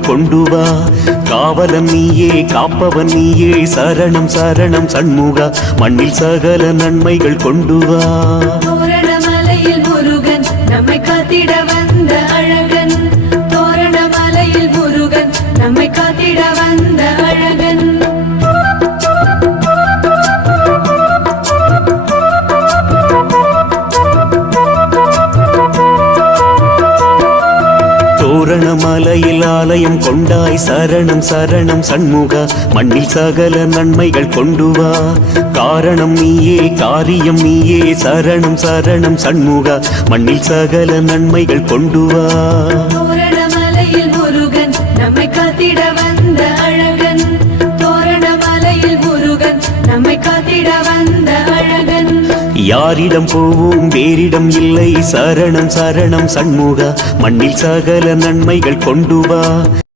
கொண்டு வா. காவலன் நீயே காப்பவன் நீயே சரணம் சரணம் சண்முகா மண்ணில் சகல நன்மைகள் கொண்டு வா. தோரணமலையில் முருகன் நம்மை காத்திட வந்த அழகன். தோரணமலையில் முருகன் நம்மை காத்திட வந்த அழகன். தோரணமலையில் ஆலயம் கொண்டாய் சரணம் சரணம் சண்முகா மண்ணில் சகல நன்மைகள் கொண்டு வா. காரணம் நீயே காரியம் நீயே சரணம் சரணம் சண்முகா மண்ணில் சகல நன்மைகள் கொண்டு வா. தோரணமலையில் முருகன் நம்மை காத்திட வந்த அழகன். தோரணமலையில் முருகன் நம்மை காத்திட வந்த அழகன். யாரிடம் போவோம் வேறிடம் இல்லை சரணம் சரணம் சண்முகா மண்ணில் சகல நன்மைகள் கொண்டு வா.